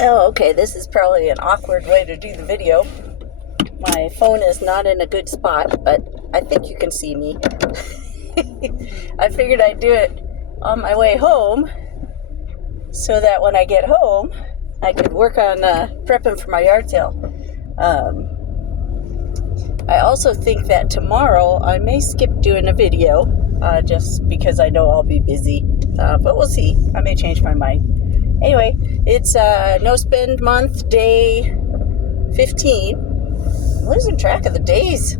Oh, okay, this is probably an awkward way to do the video. My phone is not in a good spot, but I think you can see me. I figured I'd do it on my way home so that when I get home, I could work on prepping for my yard sale. I also think that tomorrow I may skip doing a video just because I know I'll be busy, but we'll see. I may change my mind. Anyway, it's no spend month, day 15. I'm losing track of the days.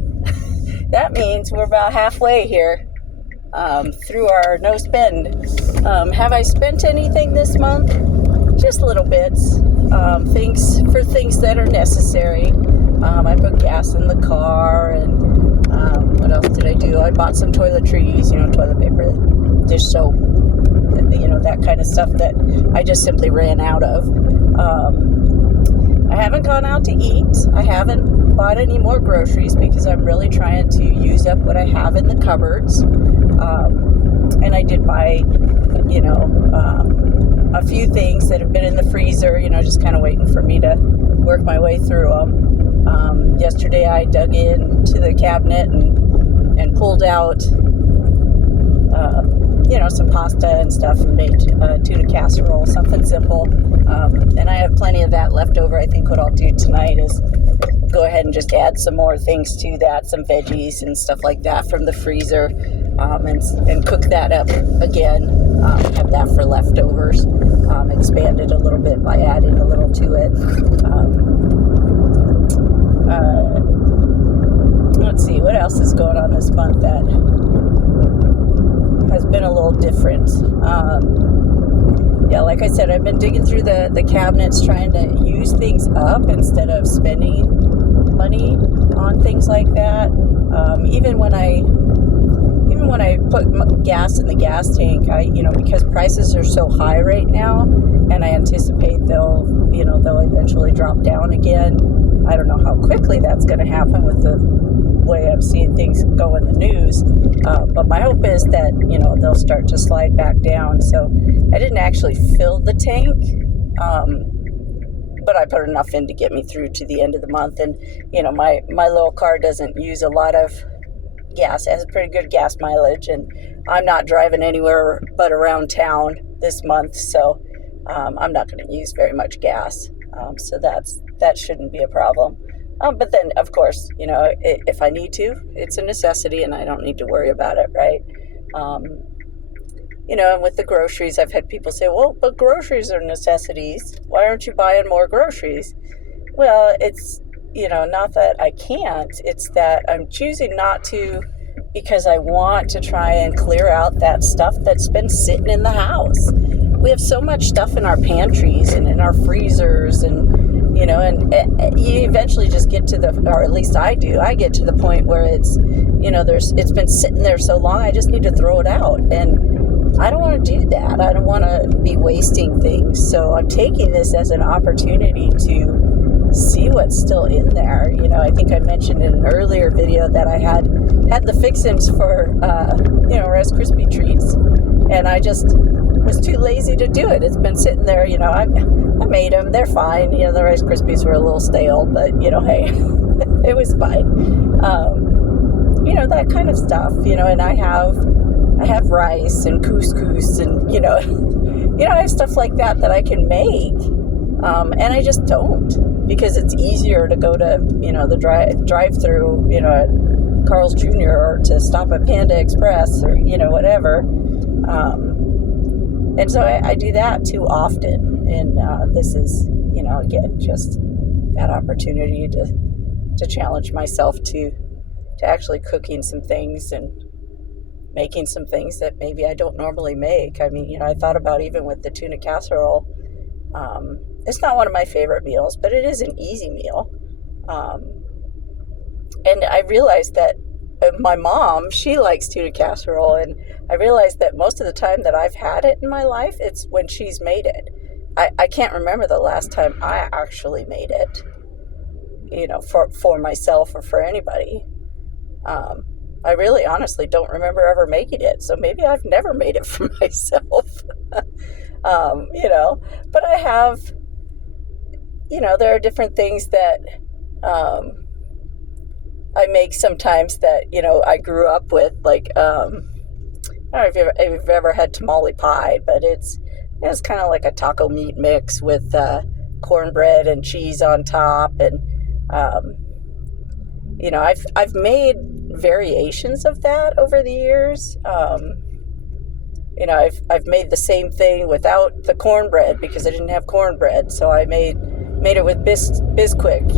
That means we're about halfway here through our no spend. Have I spent anything this month? Just little bits. Things that are necessary. I put gas in the car, and what else did I do? I bought some toiletries, toilet paper, dish soap, that kind of stuff that I just simply ran out of. I haven't gone out to eat. I haven't bought any more groceries because I'm really trying to use up what I have in the cupboards. And I did buy, a few things that have been in the freezer, just kind of waiting for me to work my way through them. Yesterday I dug into the cabinet and pulled out some pasta and stuff and made tuna casserole, something simple. And I have plenty of that left over. I think what I'll do tonight is go ahead and just add some more things to that, some veggies and stuff like that from the freezer, and cook that up again. Have that for leftovers. Expand it a little bit by adding a little to it. Let's see, what else is going on this month that has been a little different. Like I said, I've been digging through the cabinets trying to use things up instead of spending money on things like that. Even when I put gas in the gas tank, because prices are so high right now, and I anticipate they'll eventually drop down again. I don't know how quickly that's going to happen with the way I'm seeing things go in the news, but my hope is that they'll start to slide back down. So I didn't actually fill the tank, but I put enough in to get me through to the end of the month. And my little car doesn't use a lot of gas. It has a pretty good gas mileage, and I'm not driving anywhere but around town this month, so I'm not going to use very much gas. So that shouldn't be a problem. But then, of course, if I need to, it's a necessity, and I don't need to worry about it, right? And with the groceries, I've had people say, well, but groceries are necessities. Why aren't you buying more groceries? Well, it's, not that I can't. It's that I'm choosing not to because I want to try and clear out that stuff that's been sitting in the house. We have so much stuff in our pantries and in our freezers, and and you eventually just get to or at least I do, I get to the point where it's, it's been sitting there so long, I just need to throw it out. And I don't want to do that. I don't want to be wasting things. So I'm taking this as an opportunity to see what's still in there. I think I mentioned in an earlier video that I had the fixins for, Rice Krispie treats. And I just was too lazy to do it. It's been sitting there, I made them. They're fine. The Rice Krispies were a little stale, but, hey, it was fine. That kind of stuff, and I have rice and couscous and, I have stuff like that I can make. And I just don't, because it's easier to go to, the drive-through, at Carl's Jr. or to stop at Panda Express or, whatever. And so I do that too often. And this is, again, just that opportunity to challenge myself to actually cooking some things and making some things that maybe I don't normally make. I mean, I thought about even with the tuna casserole. It's not one of my favorite meals, but it is an easy meal. And I realized that my mom, she likes tuna casserole, and I realized that most of the time that I've had it in my life, it's when she's made it. I can't remember the last time I actually made it, for myself or for anybody. I really honestly don't remember ever making it, so maybe I've never made it for myself. But I have there are different things that I make sometimes that, I grew up with, like, I don't know if you've ever had tamale pie, but it's kind of like a taco meat mix with cornbread and cheese on top. And, I've made variations of that over the years. I've made the same thing without the cornbread because I didn't have cornbread. So I made it with Bisquick,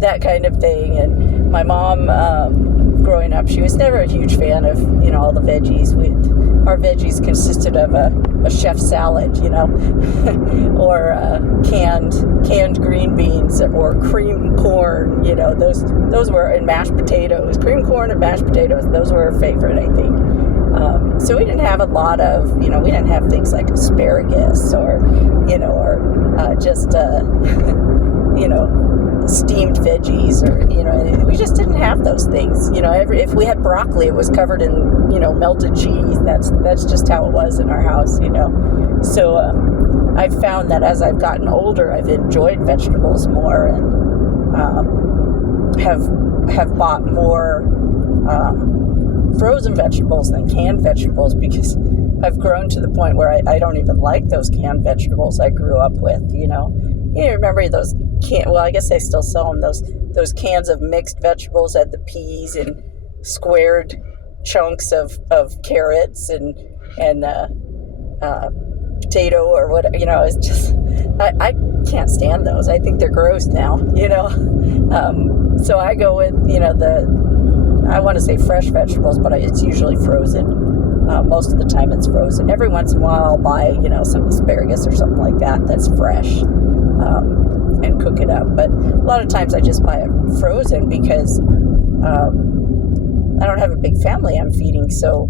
that kind of thing. And my mom, growing up, she was never a huge fan of, all the veggies. Our veggies consisted of a chef salad, or canned green beans or cream corn, those were, and mashed potatoes, cream corn and mashed potatoes. Those were her favorite, I think. So we didn't have a lot of, we didn't have things like asparagus or just, steamed veggies or, we just didn't have those things. If we had broccoli, it was covered in, melted cheese. That's just how it was in our house, So I've found that as I've gotten older, I've enjoyed vegetables more and have bought more frozen vegetables than canned vegetables because I've grown to the point where I don't even like those canned vegetables I grew up with, You remember those I guess they still sell them, those cans of mixed vegetables at the peas and squared chunks of carrots and potato or what, it's just, I can't stand those. I think they're gross now, So I go with, I want to say fresh vegetables, but it's usually frozen. Most of the time it's frozen. Every once in a while I'll buy, some asparagus or something like that that's fresh, and cook it up. But a lot of times I just buy it frozen because I don't have a big family I'm feeding. So,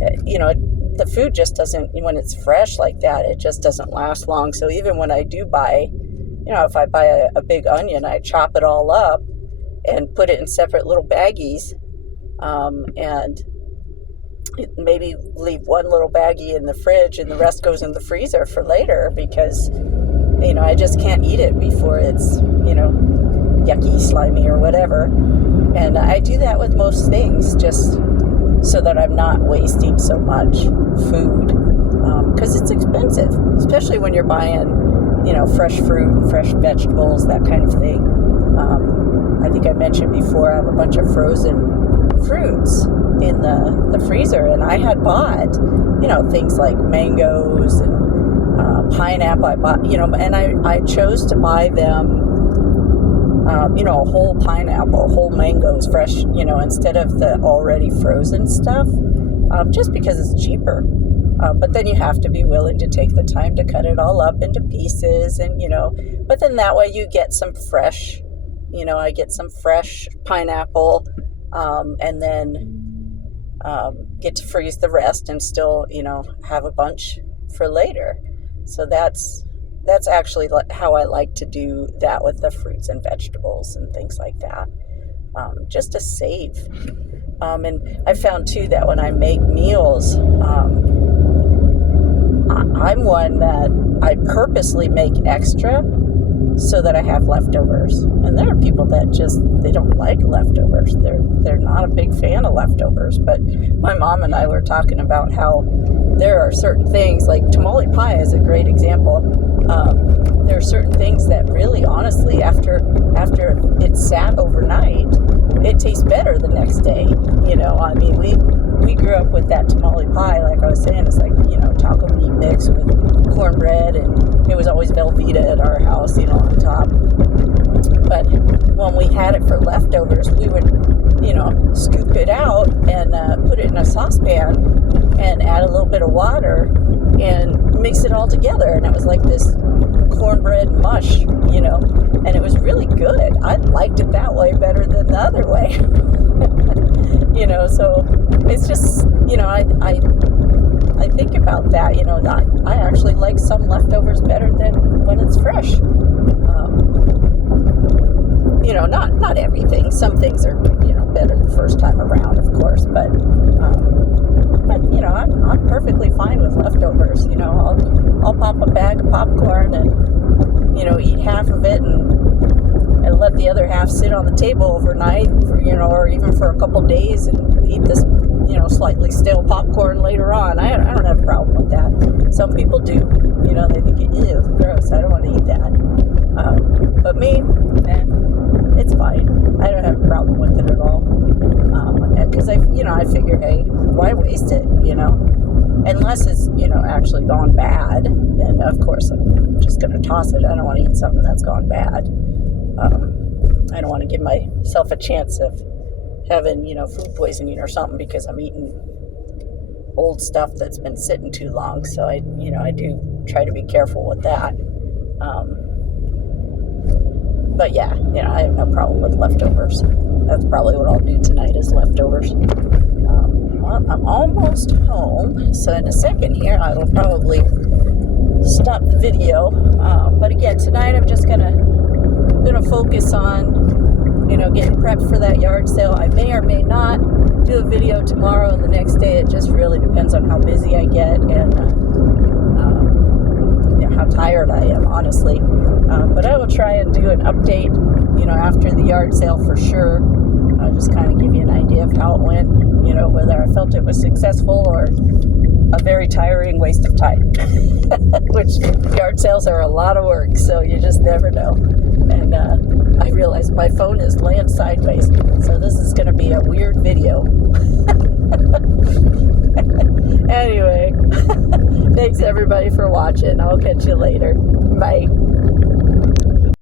the food just doesn't, when it's fresh like that, it just doesn't last long. So even when I do buy, if I buy a big onion, I chop it all up and put it in separate little baggies, and maybe leave one little baggie in the fridge and the rest goes in the freezer for later because, I just can't eat it before it's, yucky, slimy, or whatever. And I do that with most things just so that I'm not wasting so much food, because it's expensive, especially when you're buying, fresh fruit, fresh vegetables, that kind of thing. I think I mentioned before I have a bunch of frozen fruits in the freezer, and I had bought, things like mangoes and pineapple. I bought, and I chose to buy them, a whole pineapple, whole mangoes, fresh, instead of the already frozen stuff, just because it's cheaper. But then you have to be willing to take the time to cut it all up into pieces and, but then that way you get some fresh, I get some fresh pineapple, and then get to freeze the rest and still, have a bunch for later. So that's actually how I like to do that with the fruits and vegetables and things like that, just to save. And I found too that when I make meals, I'm one that I purposely make extra so that I have leftovers. And there are people that they don't like leftovers. They're not a big fan of leftovers. But my mom and I were talking about how there are certain things, like tamale pie is a great example. There are certain things that really, honestly, after it's sat overnight, it tastes better the next day. I mean, we grew up with that tamale pie, like I was saying. It's like, taco meat mix with cornbread, and it was always Velveeta at our house, on the top. But when we had it for leftovers, we would, scoop it out and put it in a saucepan and add a little bit of water and mix it all together. And it was like this cornbread mush, and it was really good. I liked it that way better than the other way. So it's just, I think about that, I actually like some leftovers better than when it's fresh. Not everything. Some things are, better the first time around, of course, but I'm perfectly fine with leftovers. I'll pop a bag of popcorn and, eat half of it the other half sit on the table overnight, for, or even for a couple days, and eat this, slightly stale popcorn later on. I don't have a problem with that. Some people do. They think, ew, gross, I don't want to eat that. But me, it's fine. I don't have a problem with it at all. Because I figure, hey, why waste it, Unless it's, actually gone bad, then of course I'm just going to toss it. I don't want to eat something that's gone bad. I don't want to give myself a chance of having, food poisoning or something because I'm eating old stuff that's been sitting too long. So I do try to be careful with that. But yeah, I have no problem with leftovers. That's probably what I'll do tonight is leftovers. Well, I'm almost home, so in a second here I will probably stop the video. But again, tonight I'm just gonna focus on getting prepped for that yard sale. I may or may not do a video tomorrow and the next day. It just really depends on how busy I get and how tired I am, honestly. But I will try and do an update, after the yard sale for sure. I'll just kind of give you an idea of how it went, whether I felt it was successful or a very tiring waste of time. Which yard sales are a lot of work, so you just never know. And I realize my phone is laying sideways, so this is going to be a weird video. Anyway, thanks everybody for watching. I'll catch you later. Bye.